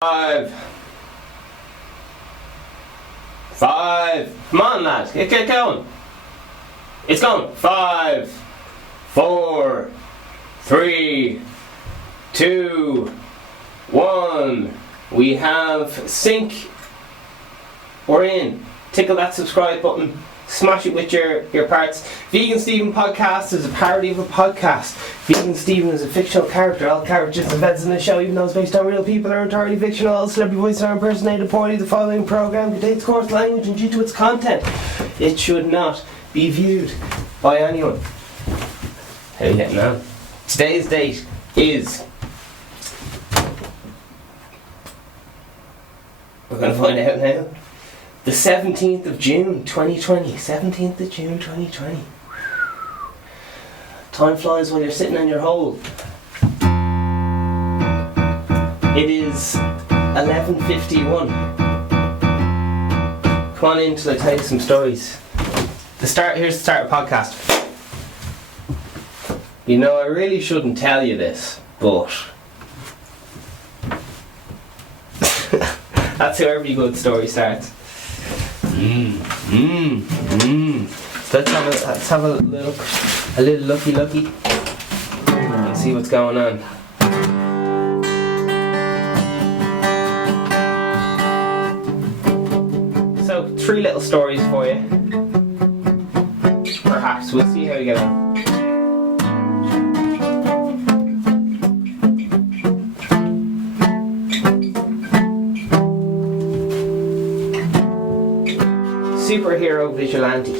Five. Come on, lads. Get going. It's going. 5, 4, 3, 2, 1. We have sync. We're in. Tickle that subscribe button. Smash it with your parts. Vegan Steven podcast is a parody of a podcast. Vegan Steven is a fictional character. All characters and events in the show, even though it's based on real people, are entirely fictional. All celebrity voices are impersonated poorly. The following program contains coarse language, and due to its content, it should not be viewed by anyone. How are you getting on? Today's date is... we're going to find out now. The 17th of June 2020. 17th of June 2020. Time flies while you're sitting on your hole. It is 11:51. Come on in till I tell you some stories. Here's the start of the podcast. You know, I really shouldn't tell you this, but that's how every good story starts. Let's have a little looky and see what's going on. So 3 little stories for you. Perhaps we'll see how we get on. Superhero vigilante.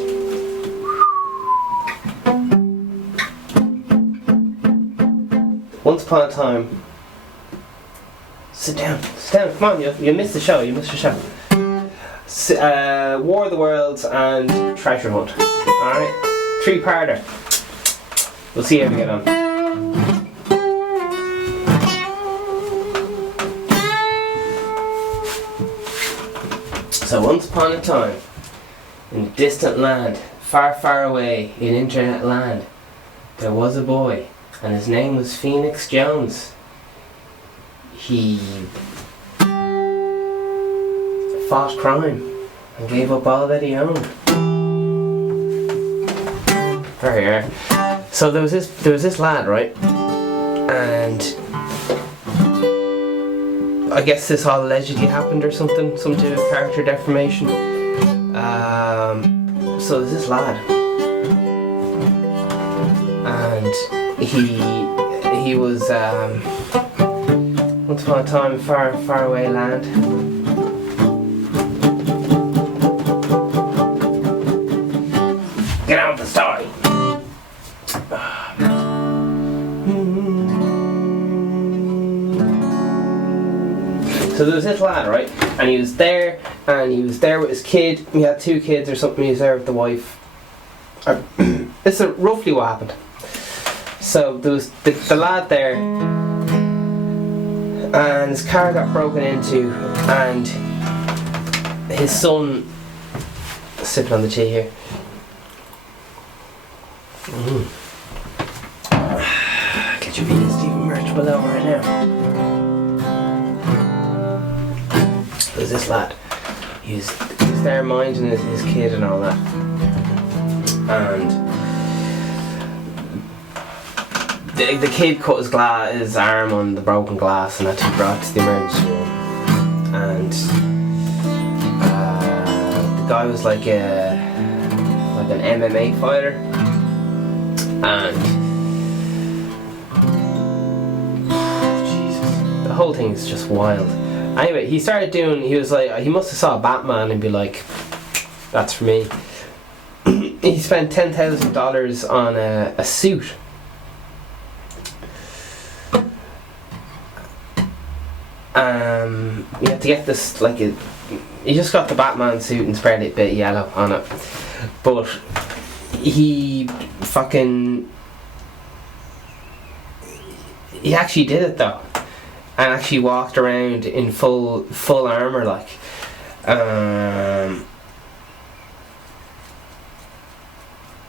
Once upon a time. Sit down, come on, you missed the show, War of the Worlds and Treasure Hunt. Alright? 3-parter. We'll see how we get on. So once upon a time, in a distant land, far, far away in internet land, there was a boy, and his name was Phoenix Jones. He fought crime and gave up all that he owned. There we are. So there was this lad, right? And I guess this all allegedly happened or something to do with character defamation. So there's this lad, and he was once upon a time far, far away land. Get on with the story. So there was this lad, right? And he was there with his kid. He had 2 kids or something. He was there with the wife. This is roughly what happened. So there was the lad there, and his car got broken into, and his son, sipping on the tea here. Get your Vegan Steven merch below right now. There's this lad. He was there minding his kid and all that. And the kid cut his arm on the broken glass and had to be brought to the emergency room. And the guy was like an MMA fighter. And Jesus, the whole thing is just wild. Anyway, he must have saw Batman and be like, that's for me. He spent $10,000 on a suit. You have to get this, he just got the Batman suit and sprayed it a bit yellow on it. But he actually did it though. And actually walked around in full armour, like.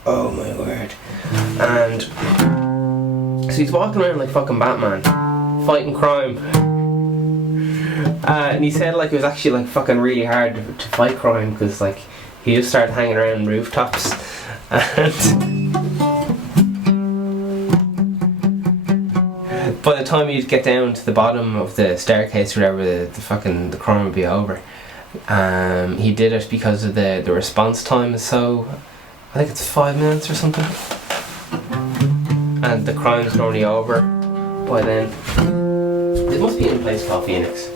Oh my word. And so he's walking around like fucking Batman, fighting crime. And he said like it was actually like fucking really hard to fight crime because like he just started hanging around rooftops and by the time you'd get down to the bottom of the staircase or whatever, the crime would be over. He did it because of the response time is so, I think it's 5 minutes or something, and the crime's normally over by then. It must be in a place called Phoenix.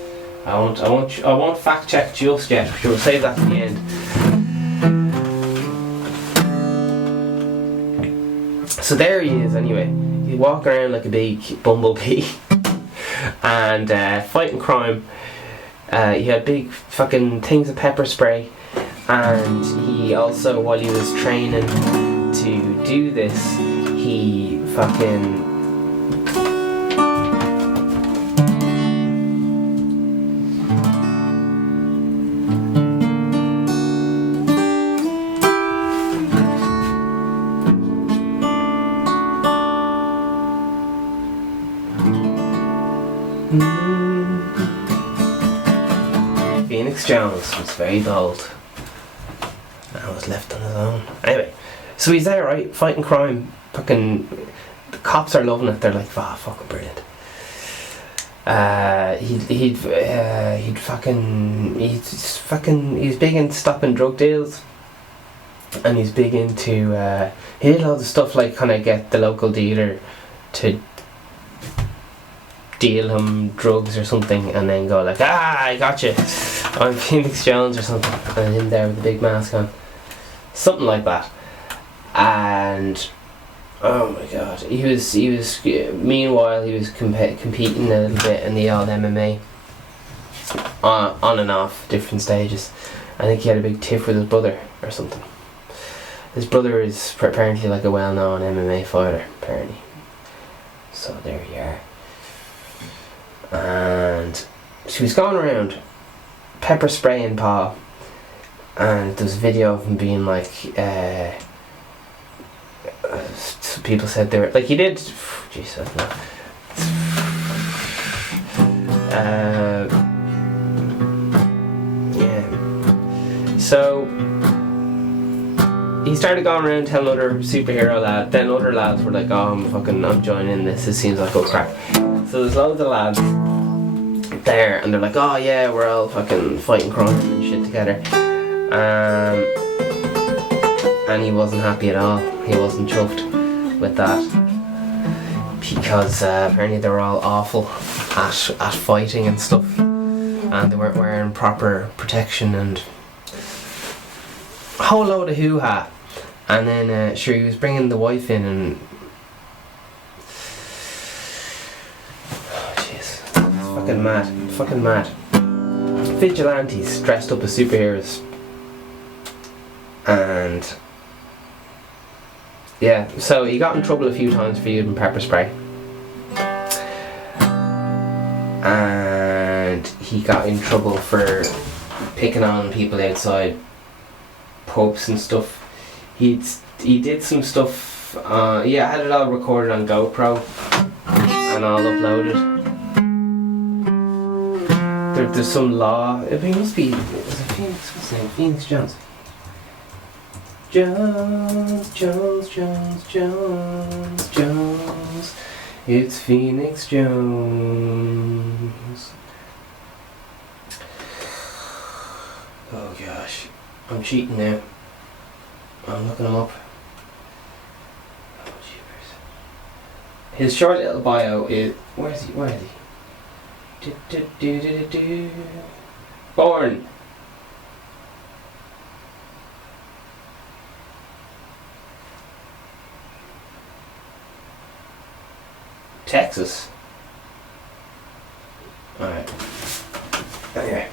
I won't fact check just yet. We'll save that to the end. So there he is anyway. He's walking around like a big bumblebee and fighting crime. He had big fucking things of pepper spray, and he also, while he was training to do this, he fucking Phoenix Jones was very bold and was left on his own. Anyway, so he's there, right, fighting crime. Fucking the cops are loving it. They're like, "Ah, fucking brilliant." He's big into stopping drug deals, and he's big into he did loads of stuff like kind of get the local dealer to deal him drugs or something, and then go like, I got you, I'm Phoenix Jones or something, and him there with the big mask on, something like that. And oh my god, he was meanwhile he was competing a little bit in the old MMA on and off different stages. I think he had a big tiff with his brother or something. His brother is apparently like a well-known MMA fighter, apparently. So there you are. And she was going around pepper spraying Paul, and there's a video of him being like, people said they were like, he did, jeez, I don't know. Yeah. So he started going around telling other superhero lads. Then other lads were like, "Oh, I'm joining this. This seems like good crack." So there's loads of lads there, and they're like, "Oh yeah, we're all fucking fighting crime and shit together." And he wasn't happy at all. He wasn't chuffed with that because apparently they were all awful at fighting and stuff, and they weren't wearing proper protection and a whole load of hoo-ha. And then sure, he was bringing the wife in, and fucking mad. Vigilantes dressed up as superheroes, and yeah, so he got in trouble a few times for using pepper spray, and he got in trouble for picking on people outside pubs and stuff. He did some stuff. I had it all recorded on GoPro and all uploaded. There's some law. I mean, it must be. Was it Phoenix? What's his name? Phoenix Jones. Jones. It's Phoenix Jones. Oh gosh, I'm cheating now. I'm looking him up. Oh jeepers. His short little bio is. Where is he? Born Texas. Alright. Anyway.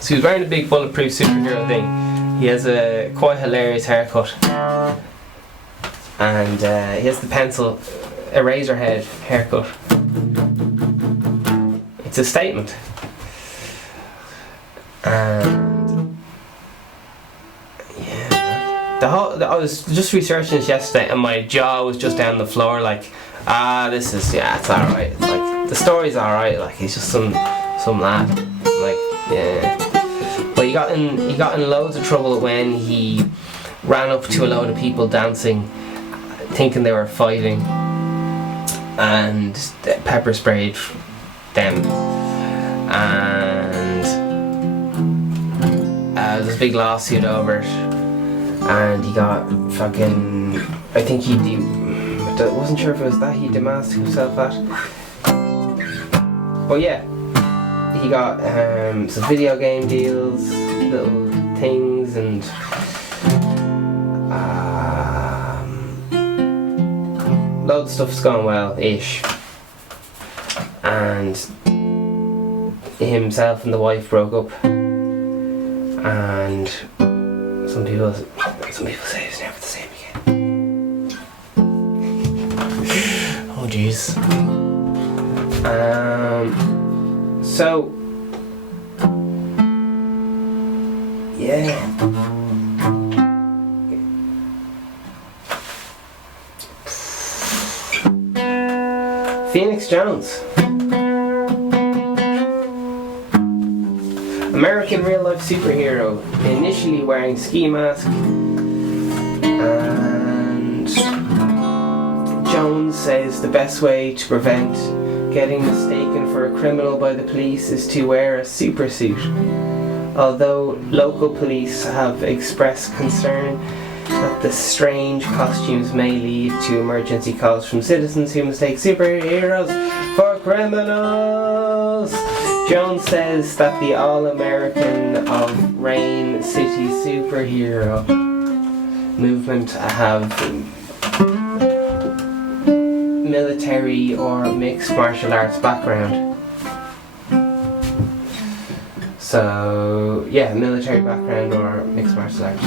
So he's wearing a big bulletproof superhero thing. He has a quite hilarious haircut. And he has the pencil eraser head haircut. It's a statement. And yeah, I was just researching this yesterday, and my jaw was just down the floor. Like, it's alright. Like, the story's alright. Like, he's just some lad. Like, yeah. But he got in loads of trouble when he ran up to a load of people dancing, thinking they were fighting, and pepper sprayed them. And there's a big lawsuit over it, and he got fucking, I think I wasn't sure if it was that he demasked himself at, but yeah, he got some video game deals, little things, and loads of stuff's going well-ish, and himself and the wife broke up, and some people say it's never the same again. Oh jeez. So yeah. Phoenix Jones. American real-life superhero, initially wearing ski mask, and Jones says the best way to prevent getting mistaken for a criminal by the police is to wear a supersuit. Although local police have expressed concern that the strange costumes may lead to emergency calls from citizens who mistake superheroes for criminals. Jones says that the All-American of Rain City superhero movement have military or mixed martial arts background. So, yeah, military background or mixed martial arts.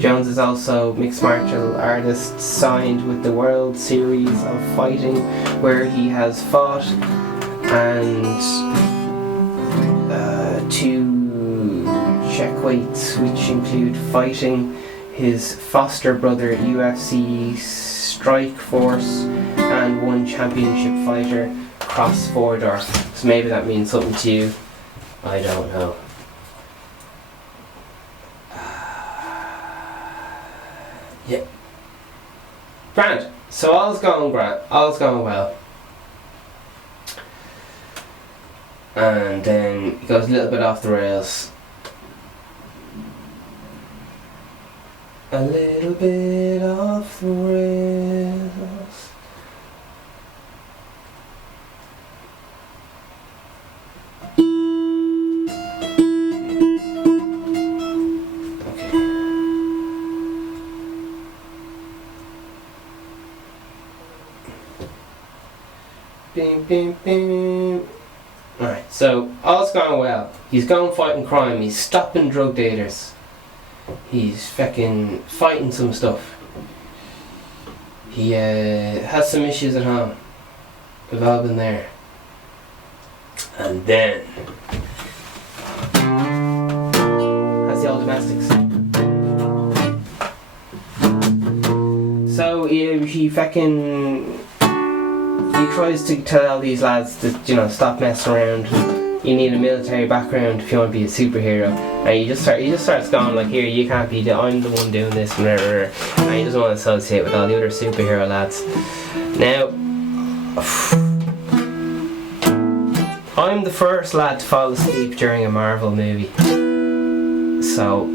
Jones is also mixed martial artist signed with the World Series of Fighting, where he has fought, and 2 checkweights, which include fighting his foster brother UFC Strike Force and 1 championship fighter Cross Fodor. So maybe that means something to you. I don't know. Yeah. Grand. So all's going well. And then it goes a little bit off the rails. A little bit off the rails. Okay. Bing, bing, bing. Alright, so all's going well. He's going fighting crime, he's stopping drug dealers. He's fucking fighting some stuff. He has some issues at home. We've all been there. And then has the old domestics. So he fucking tries to tell these lads to, stop messing around. You need a military background if you want to be a superhero. And he just starts going like, here, you can't be, I'm the one doing this, and he doesn't want to associate with all the other superhero lads. Now, I'm the first lad to fall asleep during a Marvel movie. So,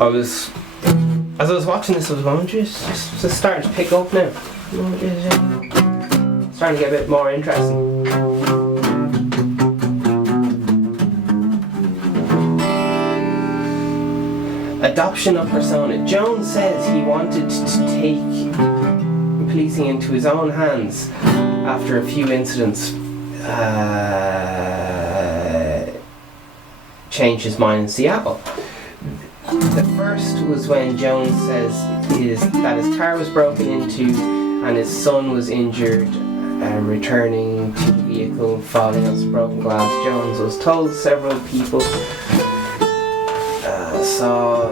as I was watching this, I was going, just starting to pick up now. Starting to get a bit more interesting. Adoption of persona. Jones says he wanted to take policing into his own hands after a few incidents changed his mind in Seattle. The first was when Jones says that his car was broken into and his son was injured returning to the vehicle and falling on some broken glass. Jones was told several people saw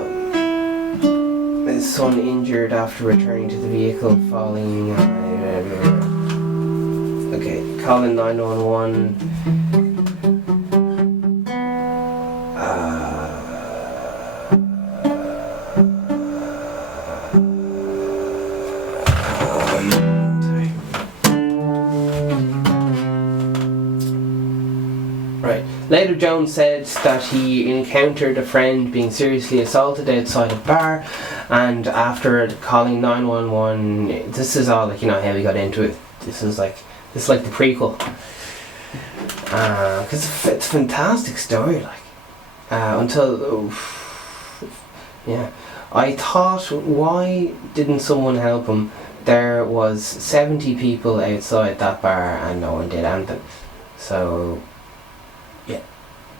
his son injured after returning to the vehicle, falling on a Okay, calling 911. Right. Later, Jones said that he encountered a friend being seriously assaulted outside a bar, and after calling 911, this is all like, you know, how we got into it. This is like the prequel. Because it's a fantastic story, like. Yeah. I thought, why didn't someone help him? There was 70 people outside that bar and no one did anything. So, yeah,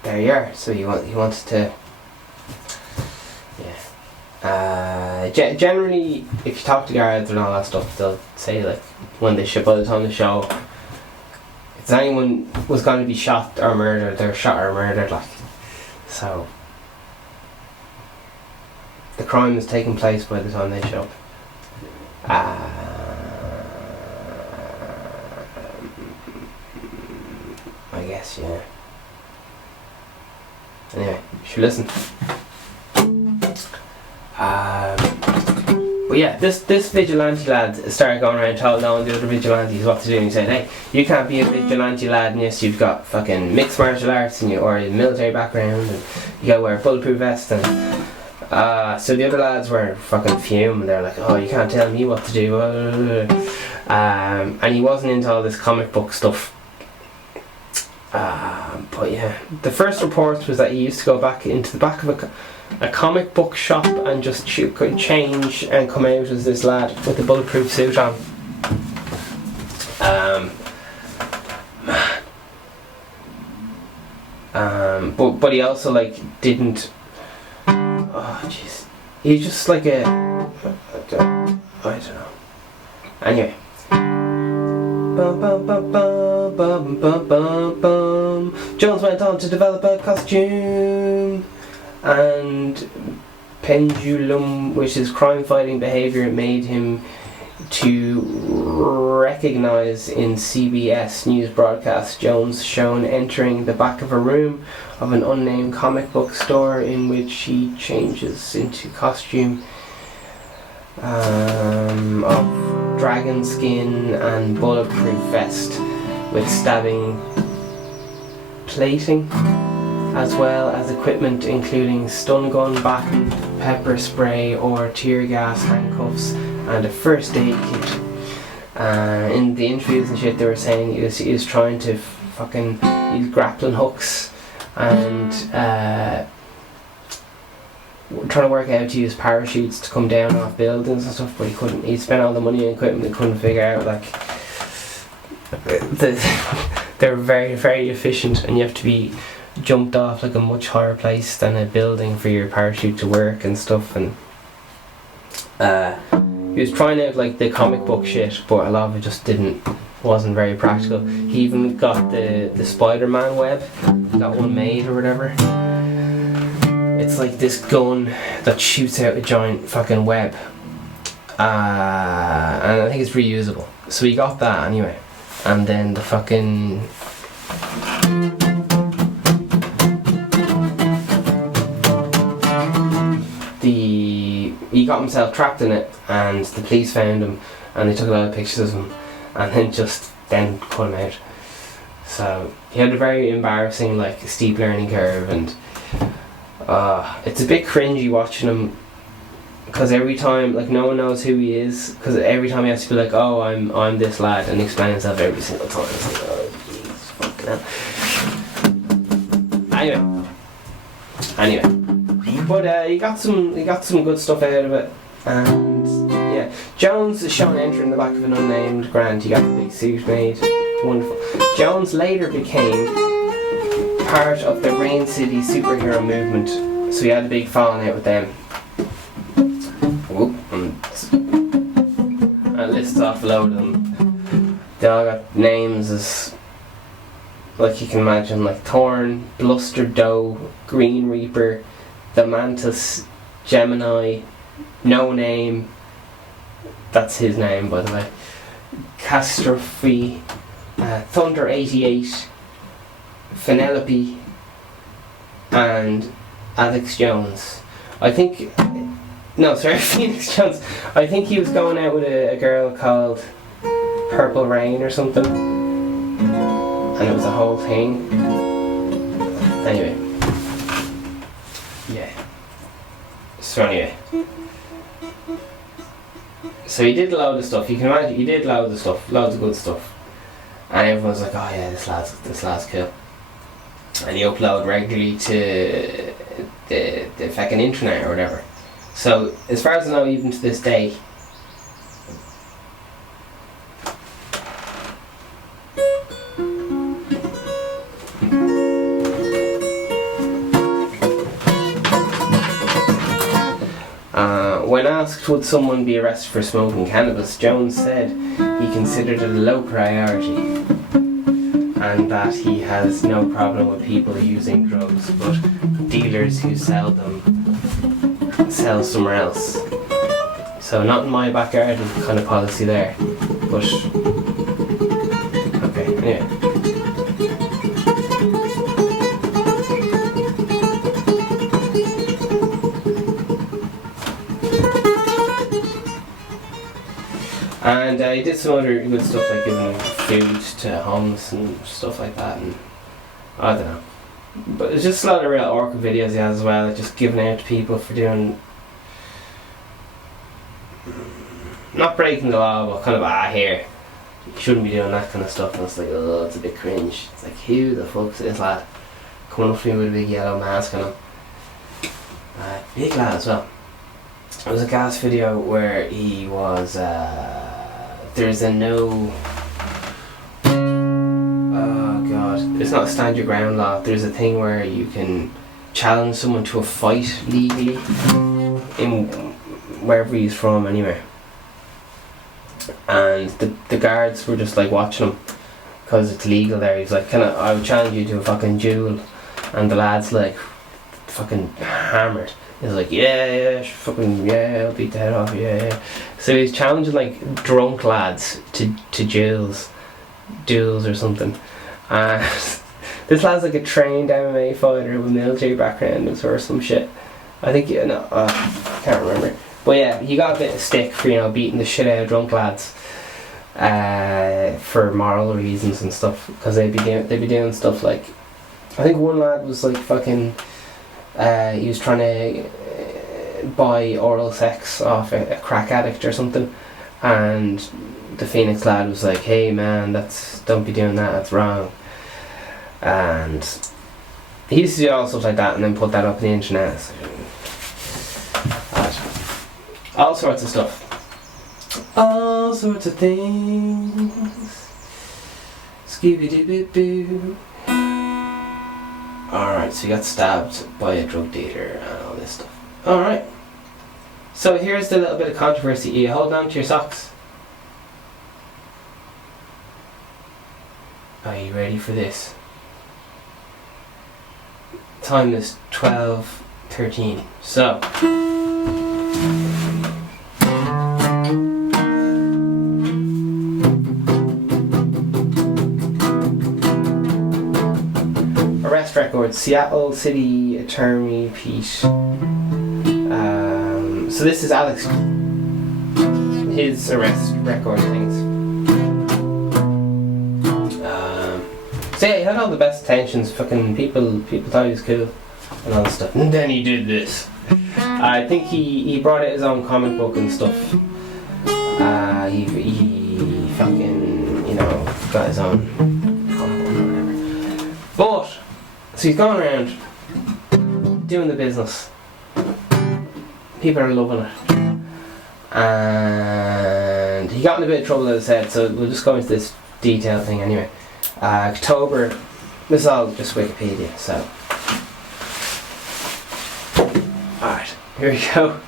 there you are. So he wanted to, yeah. Generally, if you talk to guards and all that stuff, they'll say, like, when they by the time the show, if anyone was going to be shot or murdered, they're shot or murdered, like. So, the crime has taken place by the time they show up. I guess, yeah. Anyway, you should listen. But yeah, this vigilante lad started going around telling all the other vigilantes what to do, and he said, hey, you can't be a vigilante lad unless you've got fucking mixed martial arts and or a military background, and you gotta wear a bulletproof vest. And so the other lads were fucking fume, and they're like, oh, you can't tell me what to do. And he wasn't into all this comic book stuff. But yeah, the first report was that he used to go back into the back of a comic book shop and just change and come out as this lad with a bulletproof suit on. But he also like didn't. Oh jeez, he's just like I don't know. Anyway. Bum, bum, bum, bum, bum, bum, bum, bum. Jones went on to develop a costume and pendulum, which is crime-fighting behaviour, made him to recognise in CBS news broadcasts Jones shown entering the back of a room of an unnamed comic book store in which he changes into costume of dragon skin and bulletproof vest with stabbing plating, as well as equipment including stun gun, baton, pepper spray or tear gas, handcuffs and a first aid kit. In the interviews and shit, they were saying he was trying to fucking use grappling hooks and trying to work out to use parachutes to come down off buildings and stuff, but he couldn't. He spent all the money and equipment and couldn't figure out, like, they're very, very efficient, and you have to be jumped off like a much higher place than a building for your parachute to work and stuff. And he was trying out like the comic book shit, but a lot of it just wasn't very practical. He even got the Spider-Man web, got one made or whatever. It's like this gun that shoots out a giant fucking web, and I think it's reusable. So he got that anyway, and then the fucking he got himself trapped in it, and the police found him, and they took a lot of pictures of him, and then cut him out. So he had a very embarrassing, like, steep learning curve, and it's a bit cringy watching him, because every time, like, no one knows who he is, because every time he has to be like, oh, I'm this lad, and explain himself every single time. It's like, oh jeez, fucking hell. Anyway, but he got some good stuff out of it, and yeah, Jones is shown entering the back of an unnamed grand. He got the big suit made, wonderful. Jones later became part of the Rain City superhero movement, so he had a big falling out with them. And lists off a load of them. They all got names as, like, you can imagine, like Thorn, Bluster Doe, Green Reaper, the Mantis, Gemini, No Name, that's his name by the way, Catastrophe, Thunder 88, Penelope, and Alex Jones. I think, no, sorry, Phoenix Jones. I think he was going out with a girl called Purple Rain or something, and it was a whole thing. Anyway, yeah. So anyway, so he did a load of stuff. You can imagine he did loads of stuff, loads of good stuff, and everyone's like, "Oh yeah, this lad's cool." And he uploaded regularly to the fucking internet or whatever. So as far as I know, even to this day, when asked would someone be arrested for smoking cannabis, Jones said he considered it a low priority and that he has no problem with people using drugs, but dealers who sell them sell somewhere else. So not in my backyard kind of policy there, but okay, anyway. And he did some other good stuff like giving food to homeless and stuff like that, and I don't know. But there's just a lot of real awkward videos he has as well, like just giving out to people for doing, not breaking the law, but kind of, here, you shouldn't be doing that kind of stuff, and it's like, oh, it's a bit cringe. It's like, who the fuck's this lad coming up to me with a big yellow mask on him? Big lad as well. It was a gas video where he was, there's a no, oh god, it's not a stand your ground law. There's a thing where you can challenge someone to a fight legally in wherever he's from anyway. And the guards were just like watching him because it's legal there. He's like, I would challenge you to a fucking duel, and the lad's like fucking hammered. He's like, yeah, fucking, yeah, I'll beat the head off, yeah. So he's challenging like drunk lads to duels or something. This lad's like a trained MMA fighter with a military background or some shit. I think, I can't remember. But yeah, he got a bit of stick for, beating the shit out of drunk lads for moral reasons and stuff. Because they'd be doing stuff like, I think one lad was like fucking, he was trying to buy oral sex off a crack addict or something, and the Phoenix lad was like, hey man, don't be doing that, that's wrong. And he used to do all stuff like that and then put that up on the internet. All sorts of stuff. All sorts of things. Scooby-Doo-Boo-Boo. Alright, so you got stabbed by a drug dealer and all this stuff. Alright. So here's the little bit of controversy. Are you holding on to your socks? Are you ready for this? Time is 12:13. So arrest records. Seattle City Attorney Pete. So this is Alex. His arrest record things. So yeah, he had all the best intentions. Fucking people thought he was cool and all this stuff. And then he did this. I think he brought out his own comic book and stuff. He fucking got his own comic book or whatever. But so he's going around doing the business. People are loving it. And he got in a bit of trouble, as I said, so we'll just go into this detail thing anyway. October, this is all just Wikipedia, so. Alright, here we go.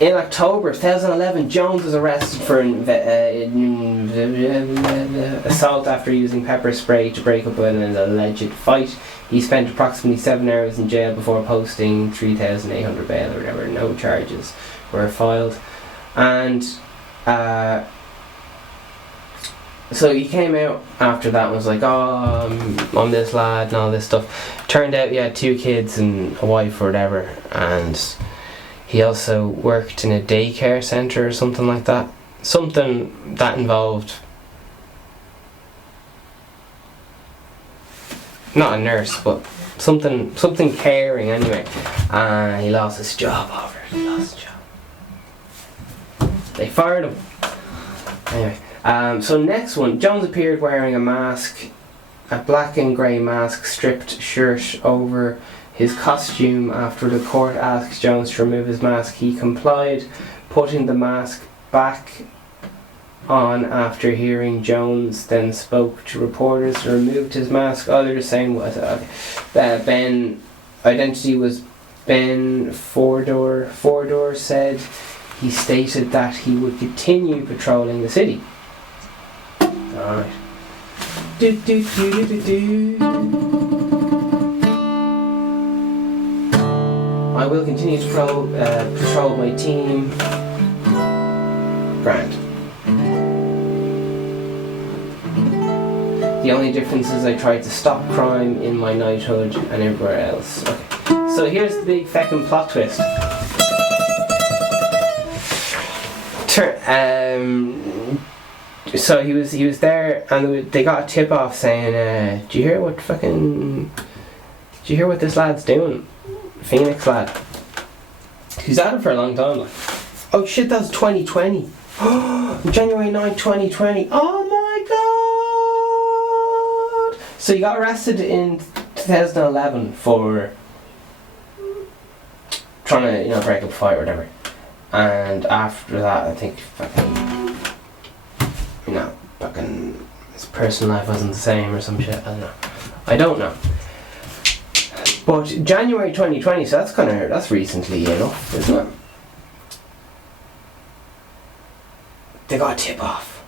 In October 2011, Jones was arrested for assault after using pepper spray to break up an alleged fight. He spent approximately 7 hours in jail before posting $3,800 bail or whatever. No charges were filed. And So he came out after that and was like, oh, I'm this lad and all this stuff. Turned out he had 2 kids and a wife or whatever, and he also worked in a daycare centre or something like that. Something that involved, not a nurse, but something caring anyway. And he lost his job over it. He lost his job. They fired him. Anyway. So next one, Jones appeared wearing a mask, a black and grey mask, stripped shirt over his costume. After the court asked Jones to remove his mask, he complied, putting the mask back on after hearing Jones then spoke to reporters and removed his mask. Oh, they're the same. Ben, identity was Ben Fodor. Fodor said he stated that he would continue patrolling the city. Alright. I will continue to patrol my team. Grand. The only difference is I tried to stop crime in my knighthood and everywhere else. Okay. So here's the big feckin' plot twist. So he was there, and they got a tip off saying, "Do you hear what this lad's doing? Phoenix lad. He's at it for a long time. Like, oh shit, that was 2020. January 9th, 2020. Oh my god! So he got arrested in 2011 for trying to, break up a fight or whatever. And after that, I think his personal life wasn't the same or some shit. I don't know. But January 2020, so that's recently enough, isn't it? They got a tip off.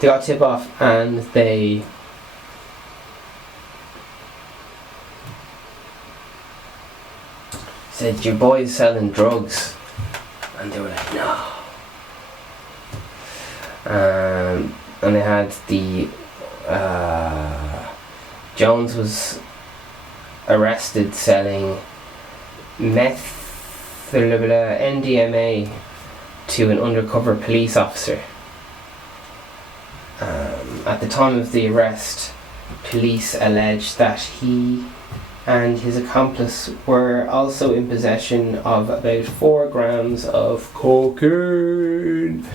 They got a tip off, and they said, your boy's selling drugs. And they were like, no. And they had the Jones was arrested selling NDMA to an undercover police officer. At the time of the arrest, police alleged that he and his accomplice were also in possession of about 4 grams of cocaine.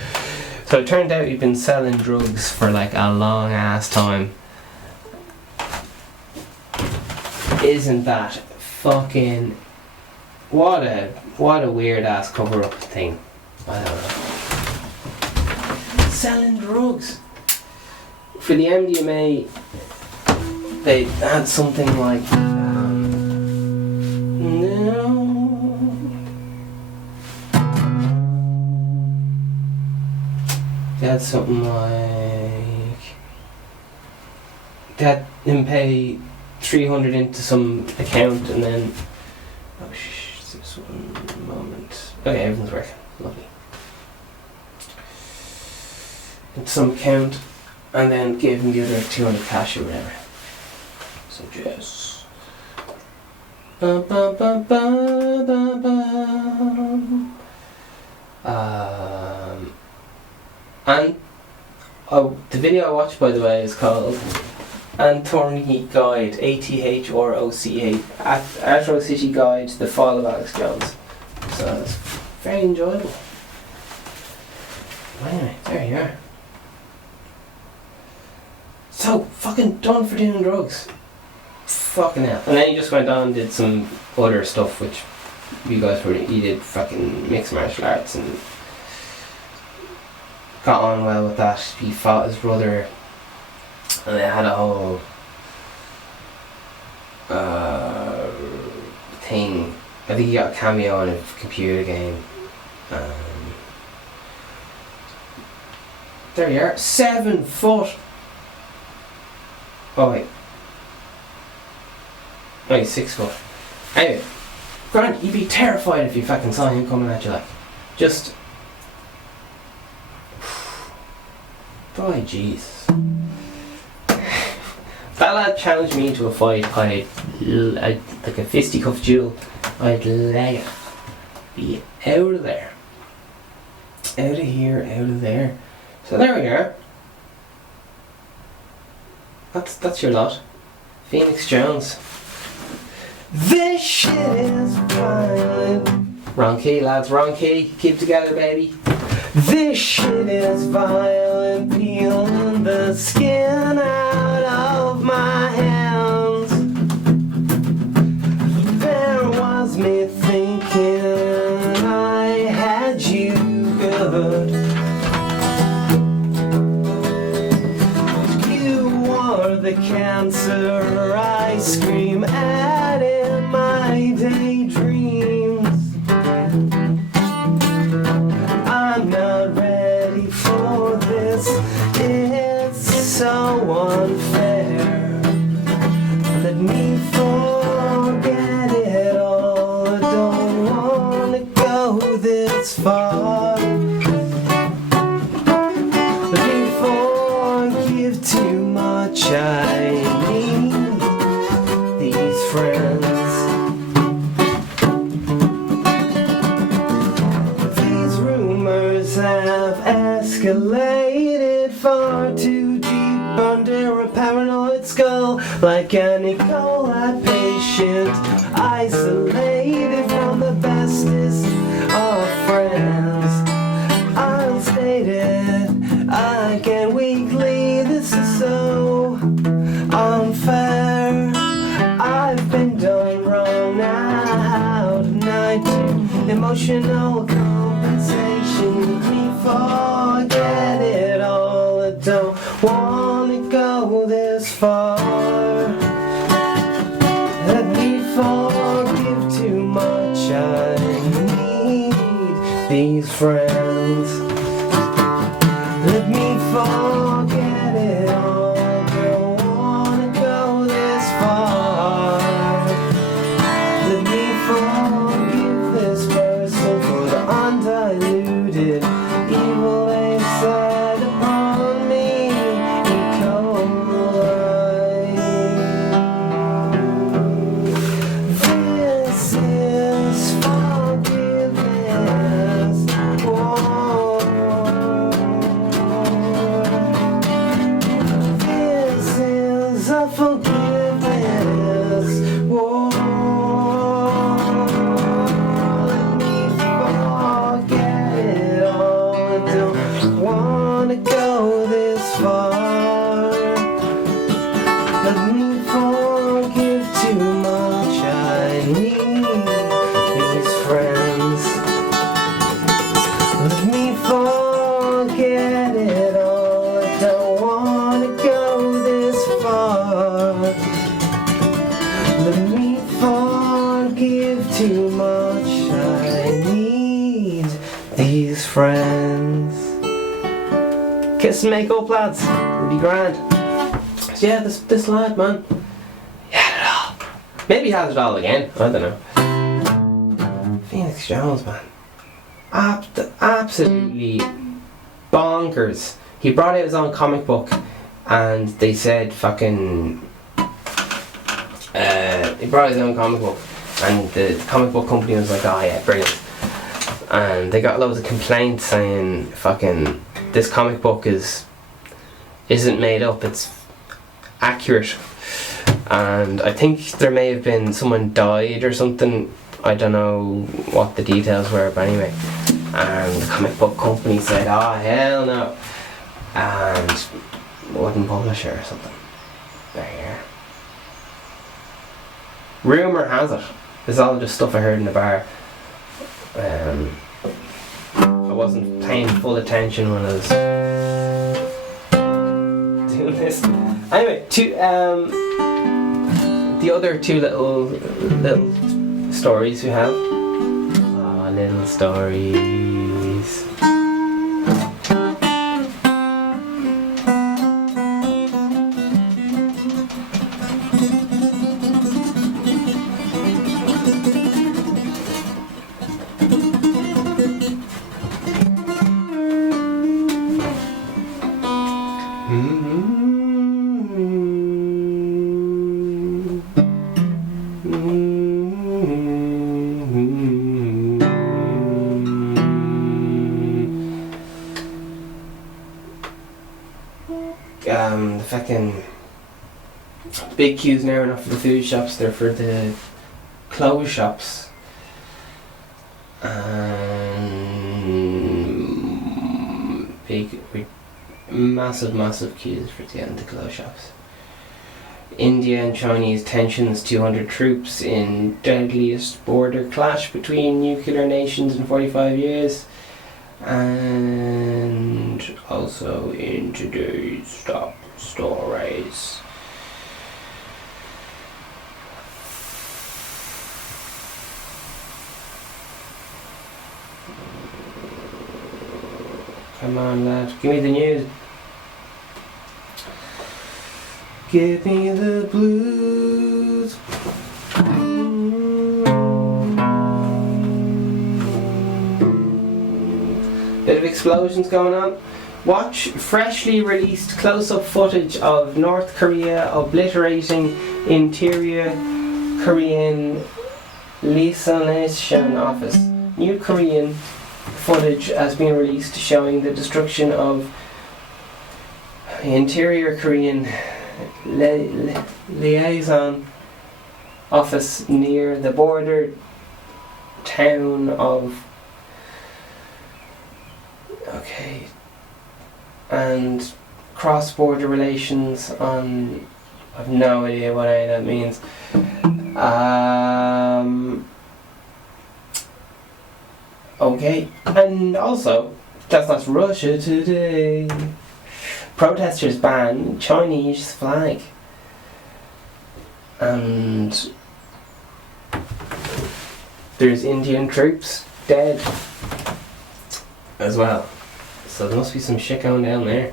So it turned out he'd been selling drugs for like a long ass time. Isn't that fucking... What a weird ass cover up thing. I don't know. Selling drugs. For the MDMA, they had something like... They had something like... They had him pay 300 into some account and then... Oh this one moment. Okay, everything's working. Lovely. Into some account and then gave him the other 200 cash or whatever. So just... And the video I watched, by the way, is called Anthology Guide, ATHROCA, Atrocity Guide, The Fall of Alex Jones. So it's very enjoyable. Anyway, there you are. So fucking done for doing drugs. Fucking hell. And then he just went on and did some other stuff, which you guys he did fucking mixed martial arts and got on well with that. He fought his brother and they had a whole thing. I think he got a cameo in a computer game. There you are. 7 foot. Oh wait. Wait, 6 foot. Anyway, Grant, you'd be terrified if you fucking saw him coming at you like. Just... Oh, jeez. That lad challenged me into a fight. I'd like a fisticuff duel. I'd leg it. Be out of there. Out of here, out of there. So there we are. That's your lot. Phoenix Jones. This shit is violent. Wrong key, lads, wrong key. Keep it together, baby. This shit is violent, peeling the skin out of my hands. There was me thinking I had you good. You are the cancer I scream at in my daydreams. I'm not ready for this, it's so unfair. Let me forget it all, I don't wanna go this far. Let me forgive too much, I need these friends. Have escalated far too deep under a paranoid skull, like an E. coli patient, isolated from the bestest of friends. Unstated, again weekly, this is so unfair. I've been done wrong now tonight. Emotional compensation, let me forget it all. I don't wanna go this far. Let me forgive too much, I need these friends. Let me forget it all, don't wanna go this far. Let me forgive this person for the undiluted evil they set upon me. E. coli. This is forgiveness. Whoa. This is a forgiveness. Whoa. Let me forget it all. I don't wanna go this far. Let me forgive too much. I need these friends. Let me forget it all. I don't wanna go this far. Let me forgive too much. I need these friends. Kiss and make up, lads. It'll be grand. So yeah, this lad, man. He had it all. Maybe he has it all again. I don't know. Phoenix Jones, man. Absolutely bonkers. He brought out his own comic book, and they said fucking. He brought his own comic book, and the comic book company was like, "Oh yeah, brilliant." And they got loads of complaints saying, "Fucking, this comic book isn't made up. It's accurate." And I think there may have been someone died or something. I don't know what the details were, but anyway. And the comic book company said, "Oh hell no," and wouldn't publish it or something. There you are. Rumour has it. This is all just stuff I heard in the bar. I wasn't paying full attention when I was doing this. Anyway, the other two little stories we have. Ah, little stories. the fucking big queues now are not for the food shops, they're for the clothes shops. Massive queues for the end of the clothes shops. India and Chinese tensions, 200 troops in deadliest border clash between nuclear nations in 45 years. And also in today's top stories. Come on, lad, give me the news. Give me the blues. Bit of explosions going on. Watch freshly released close-up footage of North Korea obliterating interior Korean liaison office. New Korean footage has been released showing the destruction of the interior Korean liaison office near the border town of and cross-border relations on... I've no idea what any of that means. Okay, and also, that's Russia Today. Protesters ban Chinese flag. And there's Indian troops dead as well. So there must be some shit going down there.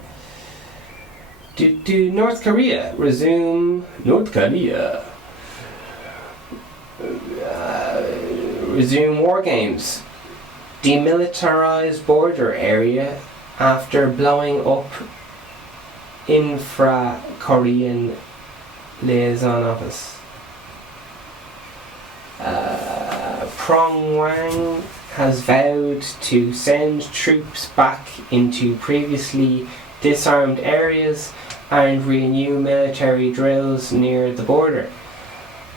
Do North Korea resume war games? Demilitarized border area after blowing up infra-Korean liaison office. Pyongyang has vowed to send troops back into previously disarmed areas and renew military drills near the border,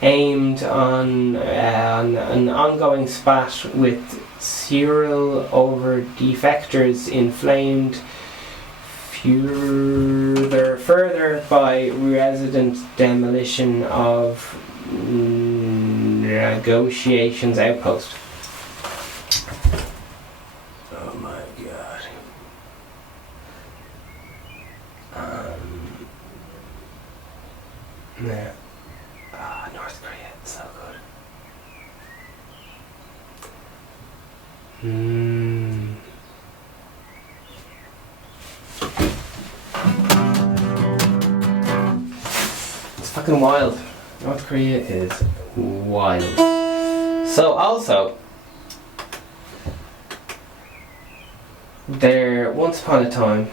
aimed on an ongoing spat with Cyril over defectors inflamed further by resident demolition of negotiations outpost. Oh my god. Yeah. North Korea, it's so good. It's fucking wild. North Korea is wild. So also, there once upon a time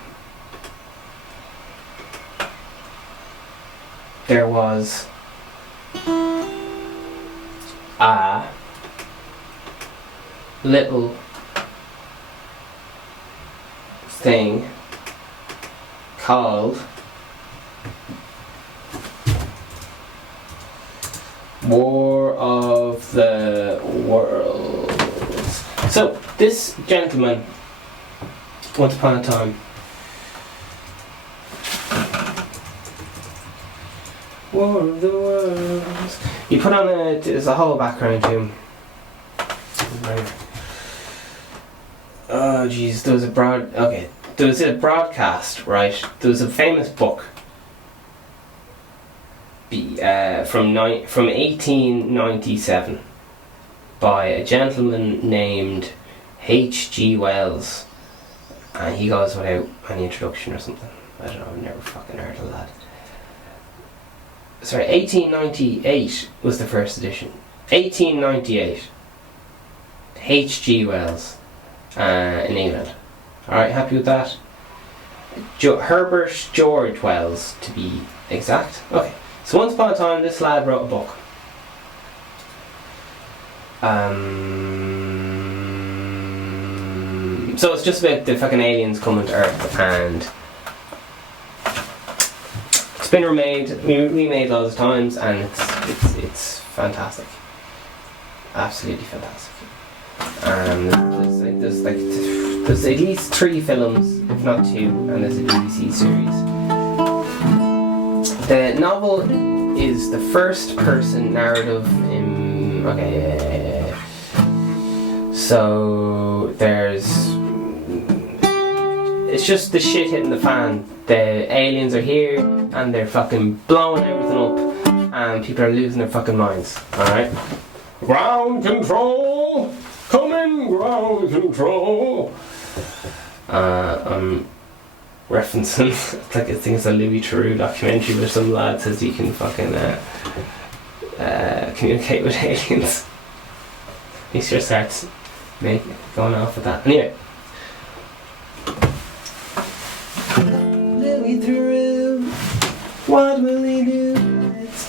there was a little thing called War of the Worlds. So this gentleman, once upon a time, War of the Worlds. You put on there's a whole background to him. Oh jeez, there was a broadcast, right? There was a famous book from 1897 by a gentleman named H.G. Wells, and he goes without any introduction or something. I don't know, I've never fucking heard of that. Sorry, 1898 was the first edition. 1898. H.G. Wells in England. Alright, happy with that? Herbert George Wells, to be exact. Okay, so once upon a time this lad wrote a book. So it's just about the fucking aliens coming to Earth and It's been remade loads of times, and it's fantastic. Absolutely fantastic. There's at least 3 films, if not 2, and there's a BBC series. The novel is the first person narrative in... Okay, so there's... It's just the shit hitting the fan. The aliens are here, and they're fucking blowing everything up, and people are losing their fucking minds, alright? Ground control! Come in, ground control! I'm referencing, I think it's a Louis Theroux documentary where some lad says you can fucking communicate with aliens. He sure starts going off with that. Anyway. Louis Theroux, what will he do next?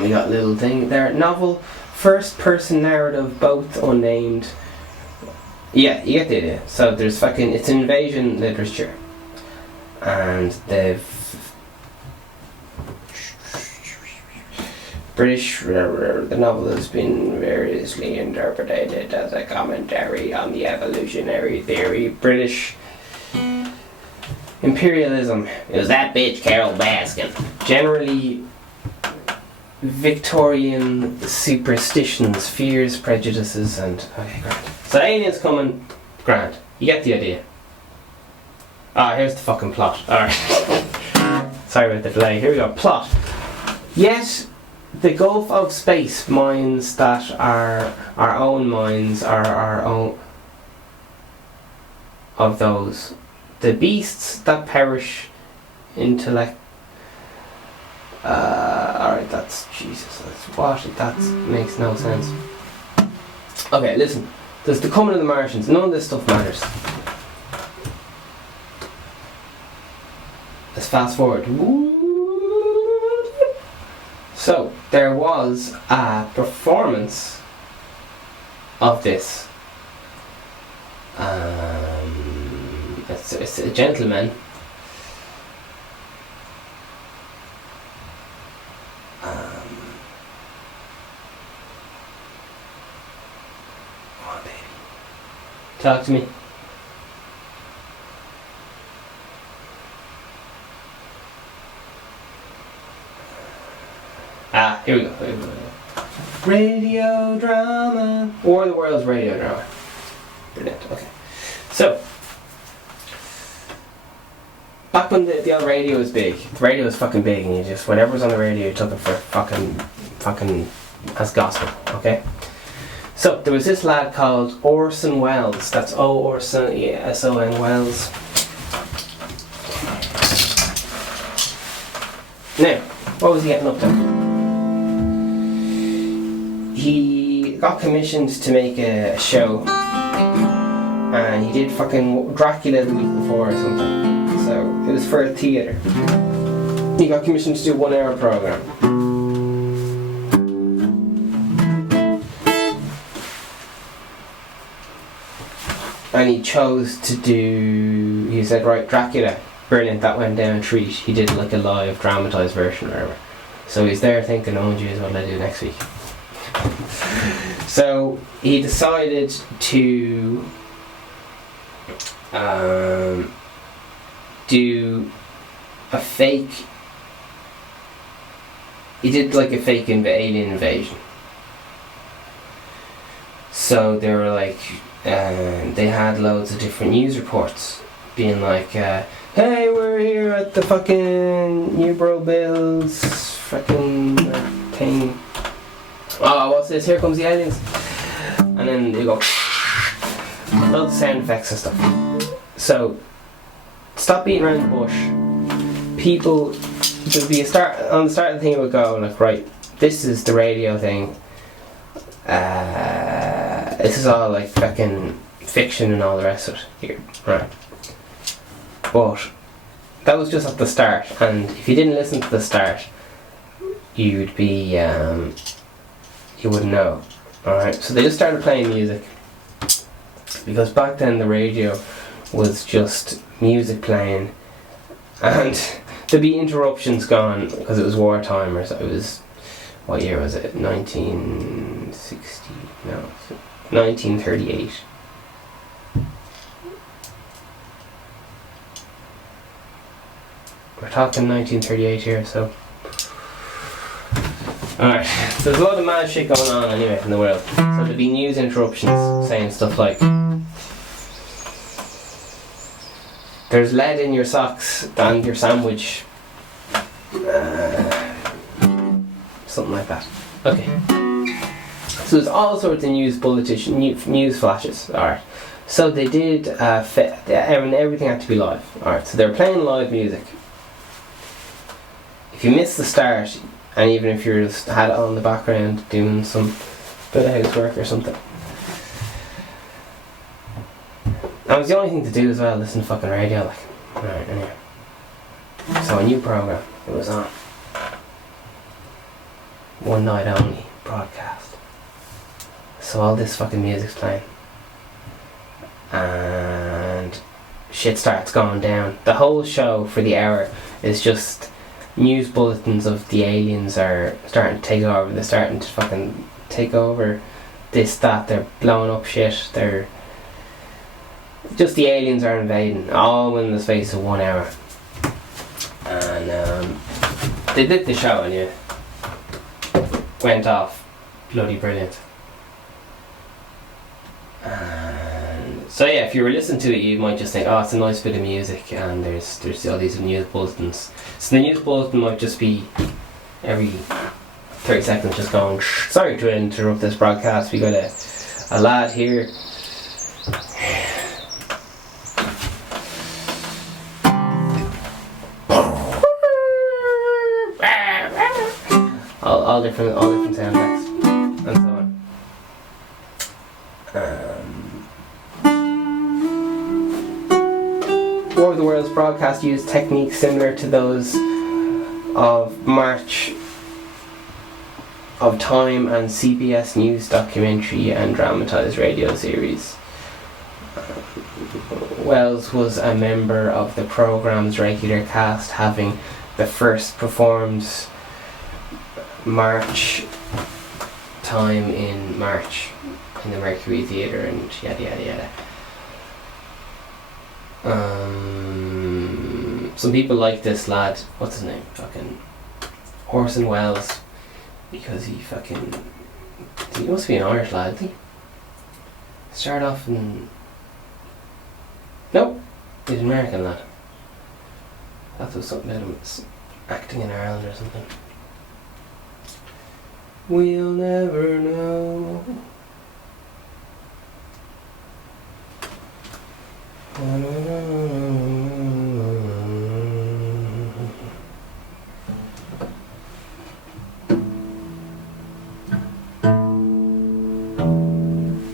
We got a little thing there. Novel, first person narrative, both unnamed. Yeah, you get the idea. So there's fucking, it's invasion literature, and the novel has been variously interpreted as a commentary on the evolutionary theory. British imperialism. It was that bitch Carol Baskin. Generally Victorian superstitions, fears, prejudices, and... Okay, grand. So aliens coming, grand. You get the idea. Here's the fucking plot. Alright. Sorry about the delay. Here we go. Plot. Yet, the gulf of space minds that are our own minds are our own... of those. The beasts that perish intellect... Alright, that's... Jesus, that's what? That makes no sense. Okay, listen. There's the coming of the Martians. None of this stuff matters. Let's fast forward. So, there was a performance of this. It's a gentleman. Come on, baby. Talk to me. Here we go. Radio drama. War of the Worlds radio drama. Brilliant, okay. So, back when the old radio was big, the radio was fucking big, and you just, whatever was on the radio, you took it for fucking as gospel, okay? So, there was this lad called Orson Welles. That's Orson, S-O-N Welles. Now, what was he getting up to? He got commissioned to make a show, and he did fucking Dracula the week before or something. So it was for a theatre. He got commissioned to do a 1 hour programme. And he chose to do, he said, right, Dracula, brilliant, that went down a treat. He did like a live dramatised version or whatever. So he's there thinking, oh jeez, what'll I do next week? So he decided to do a fake. He did like a fake alien invasion. So they were like, they had loads of different news reports being like, hey, we're here at the fucking Newbro Bills fucking thing. Oh, what's this? Here comes the aliens. And then they go loads of sound effects and stuff. So stop beating around the bush. People, there'll be on the start of the thing, it would go like, right, this is the radio thing. This is all like fucking fiction and all the rest of it here, right? But that was just at the start, and if you didn't listen to the start, you'd be you wouldn't know. Alright, so they just started playing music, because back then the radio was just music playing, and there'd be interruptions gone because it was wartime, or so it was. What year was it? 1960? No, 1938. We're talking 1938 here, so. Alright, so there's a lot of mad shit going on anyway in the world. So there'd be news interruptions saying stuff like, there's lead in your socks and your sandwich. Something like that. Okay. So there's all sorts of news bulletins, news flashes. Alright. So they did, everything had to be live. Alright, so they're playing live music. If you miss the start, and even if you just had it on in the background doing some bit of housework or something. That was the only thing to do as well, listen to fucking radio, like. Right, anyway. So a new program, it was on. One night only broadcast. So all this fucking music's playing. And shit starts going down. The whole show for the hour is just news bulletins of the aliens are starting to take over. They're starting to fucking take over this, that, they're blowing up shit. They're just, the aliens are invading, all in the space of 1 hour. And they did the show and it went off bloody brilliant. And so yeah, if you were listening to it, you might just think, oh, it's a nice bit of music, and there's all these news bulletins. So the news bulletin might just be every 30 seconds just going, sorry to interrupt this broadcast, we got a lad here. all different sound effects and so on. War of the Worlds broadcast used techniques similar to those of March of Time and CBS News documentary and dramatised radio series. Wells was a member of the programme's regular cast, having the first performed March Time in March in the Mercury Theatre and yada yada yada. Some people like this lad, what's his name? Fucking Orson Welles, because he must be an Irish lad, isn't he? Started off in... Nope, he's an American lad. That was something about him acting in Ireland or something. We'll never know.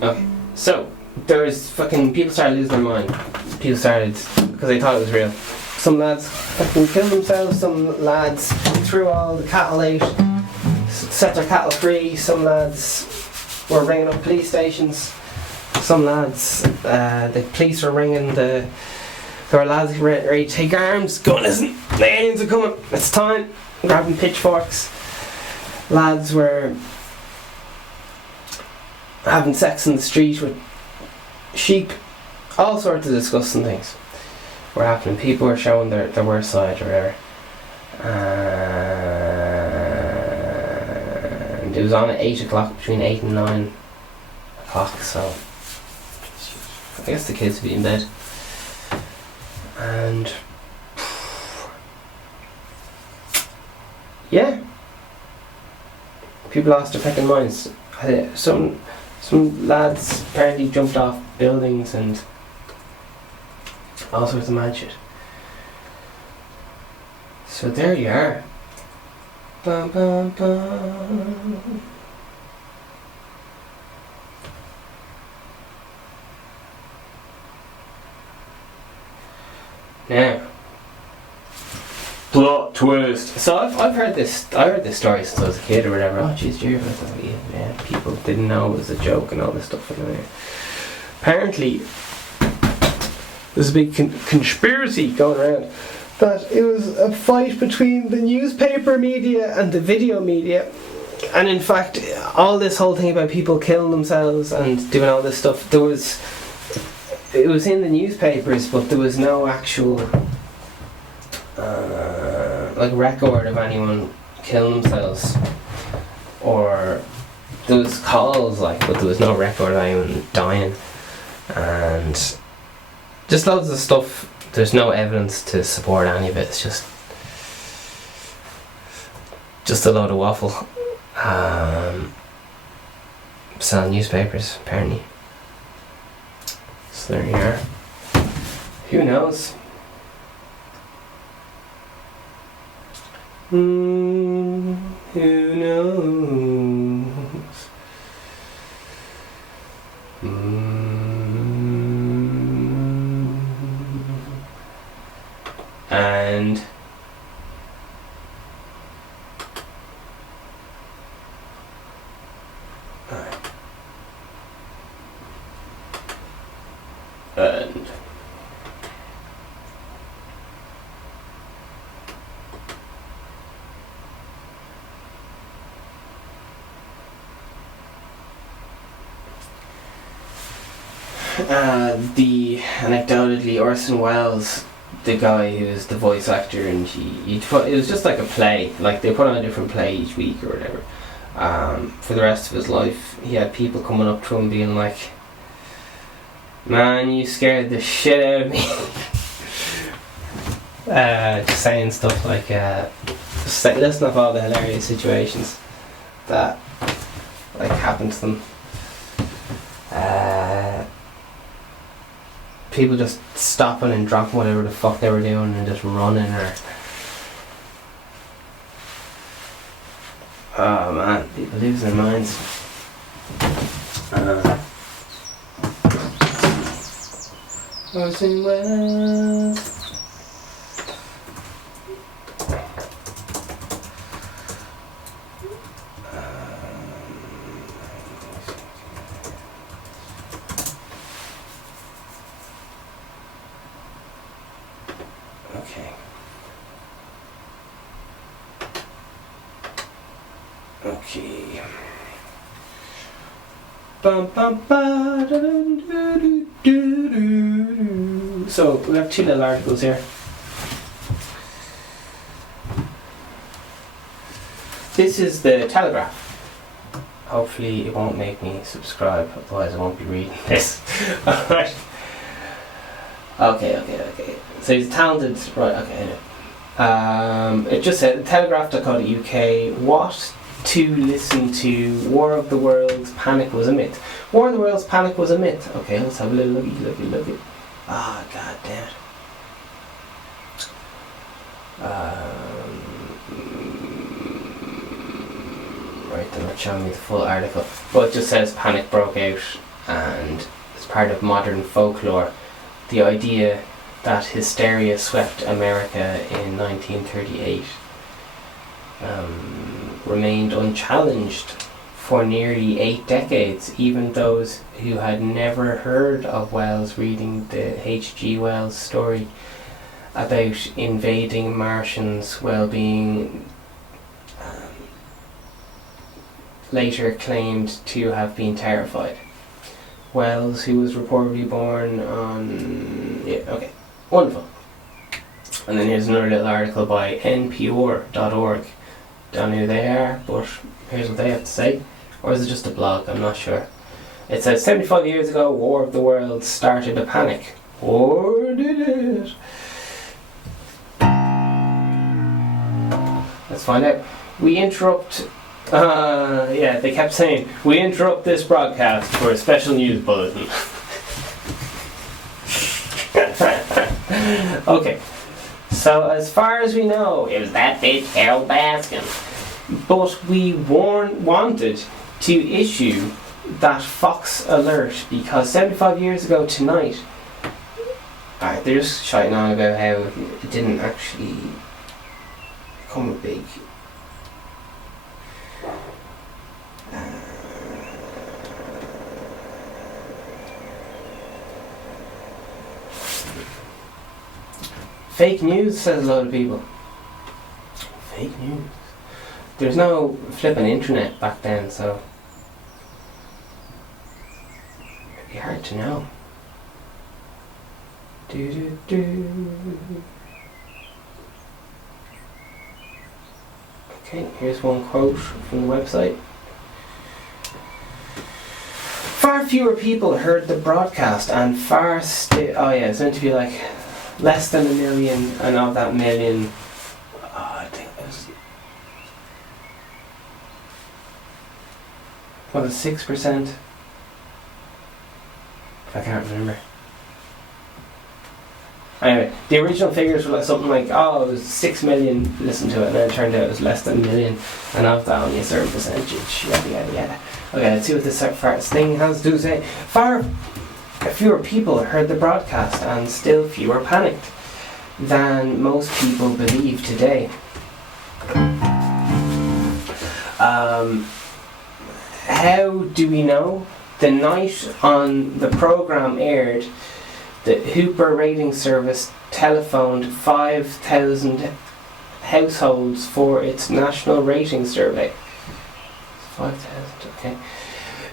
Okay, so there's fucking people started losing their mind. People started because they thought it was real. Some lads fucking killed themselves. Some lads threw all the cattle out, set their cattle free. Some lads were ringing up police stations. Some lads, the police were ringing there were lads who were ready to take arms. Go, listen, the aliens are coming. It's time. Grabbing pitchforks. Lads were having sex in the street with sheep. All sorts of disgusting things were happening. People were showing their worst side or whatever. And it was on at 8 o'clock, between 8 and 9 o'clock, so I guess the kids would be in bed. And yeah, people lost their fucking minds. Some lads apparently jumped off buildings and all sorts of mad shit. So there you are. Bum, bum, bum. Now, plot twist. So I've heard this. I heard this story since I was a kid or whatever. Oh jeez, Jerry, yeah, people didn't know it was a joke and all this stuff. And apparently, there's a big conspiracy going around that it was a fight between the newspaper media and the video media. And in fact, all this whole thing about people killing themselves and doing all this stuff, it was in the newspapers, but there was no actual record of anyone killing themselves, or there was calls but there was no record of anyone dying, and just loads of stuff. There's no evidence to support any of it. It's just a load of waffle. Selling newspapers, apparently. So there you are. Who knows? Who knows? And anecdotally, Orson Welles, the guy who was the voice actor, and it was just like a play, like they put on a different play each week or whatever. For the rest of his life, he had people coming up to him being like, "Man, you scared the shit out of me." Just saying stuff like, listen up all the hilarious situations that happened to them. People just stopping and dropping whatever the fuck they were doing and just running, or oh man, people losing their minds. Orson Welles. Okay. So we have two little articles here. This is the Telegraph. Hopefully it won't make me subscribe, otherwise I won't be reading this. Alright. Okay. So he's talented, right, okay. It just said Telegraph.co.uk, what to listen to, War of the Worlds, Panic was a myth. War of the Worlds, Panic was a myth. Okay, let's have a little looky. Ah, god damn it. Right, they're not showing me the full article. But it just says panic broke out, and as part of modern folklore, the idea that hysteria swept America in 1938 remained unchallenged for nearly 8 decades. Even those who had never heard of Wells reading the H.G. Wells story about invading Martians well-being later claimed to have been terrified. Wells, who was reportedly born on... Yeah, okay. Wonderful. And then here's another little article by npr.org. Don't know who they are, but here's what they have to say. Or is it just a blog? I'm not sure. It says, 75 years ago, War of the Worlds started a panic. Or did it? Let's find out. We interrupt... they kept saying, we interrupt this broadcast for a special news bulletin. Okay, so as far as we know, it was that bitch Carol Baskin. But we wanted to issue that Fox alert because 75 years ago tonight, they're just shouting on about how it didn't actually become a big... Fake news, says a lot of people. Fake news. There's no flipping internet back then, so it'd be hard to know. Okay, here's one quote from the website. Far fewer people heard the broadcast and it's meant to be like less than 1 million, and of that million, I think it was, what is 6%? I can't remember. Anyway, the original figures were like something like, it was 6 million listened to it, and then it turned out it was less than 1 million, and of that only a certain percentage, yada yada yada. Okay, let's see what this first thing has to say. Far fewer people heard the broadcast and still fewer panicked than most people believe today. How do we know? The night on the programme aired, the Hooper rating service telephoned 5,000 households for its national rating survey. 5,000, okay.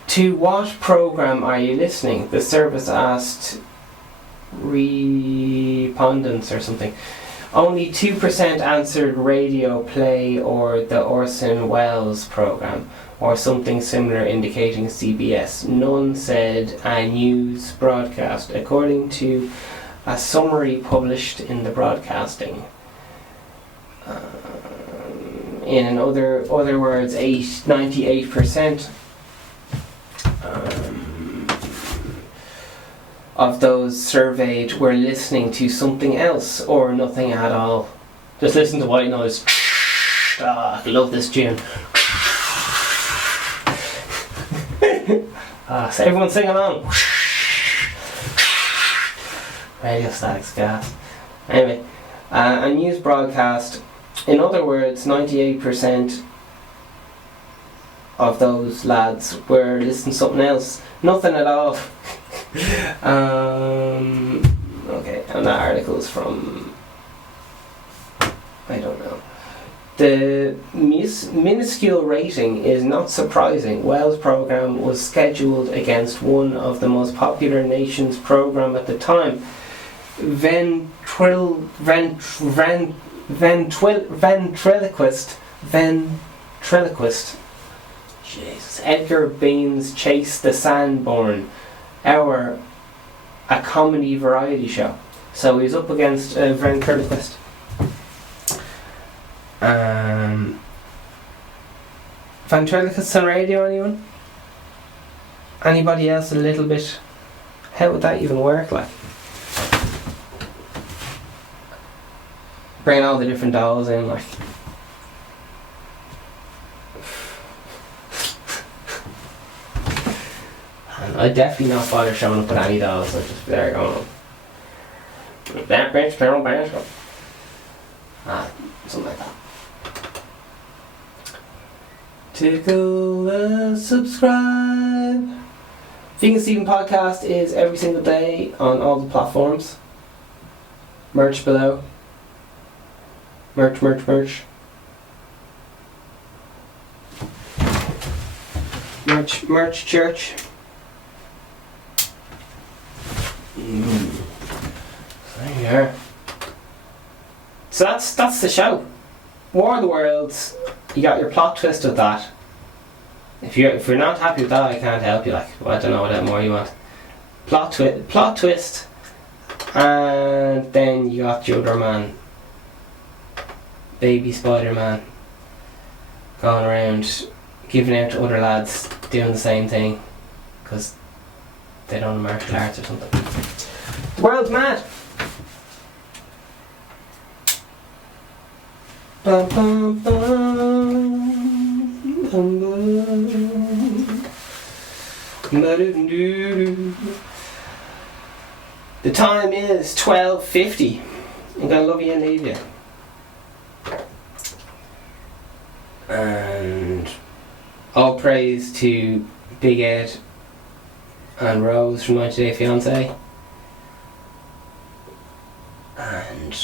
To what programme are you listening? The service asked respondents or something. Only 2% answered radio play or the Orson Welles programme, or something similar indicating CBS. None said a news broadcast, according to a summary published in the broadcasting. In other words, 98% of those surveyed were listening to something else or nothing at all. Just listen to white noise. I love this tune. So everyone sing along. Radio static's gas. Anyway, a news broadcast. In other words, 98% of those lads were listening to something else. Nothing at all. Okay, and that article is from, I don't know. The minuscule rating is not surprising. Wells' programme was scheduled against one of the most popular nation's programme at the time, ventriloquist. Jesus. Edgar Bain's Chase the Sanborn, a comedy variety show. So he's up against a ventriloquist. Ventriloquists on radio, anyone? Anybody else a little bit? How would that even work, like? Bring all the different dolls in, like. I'd definitely not bother showing up with any dolls. I'd just be there going, that bitch, Carol Banshall. Something like that. Tickle the subscribe. Vegan Steven podcast is every single day on all the platforms. Merch below. Merch. Merch church. There you are. So that's the show. War of the Worlds. You got your plot twist with that. If you're not happy with that, I can't help you. Like, well, I don't know what more you want. Plot twist, and then you got the other man, baby Spider-Man, going around giving out to other lads doing the same thing because they don't know martial arts or something. The world's mad. Bum, bum, bum, bum, bum. The time is 12:50. I'm gonna love you and leave you. And all praise to Big Ed and Rose from 90 Day Fiancé. And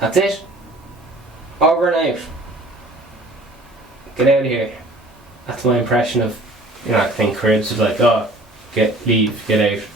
That's it. Over and out. Get out of here. That's my impression of, I think cribs is like, oh, leave, get out.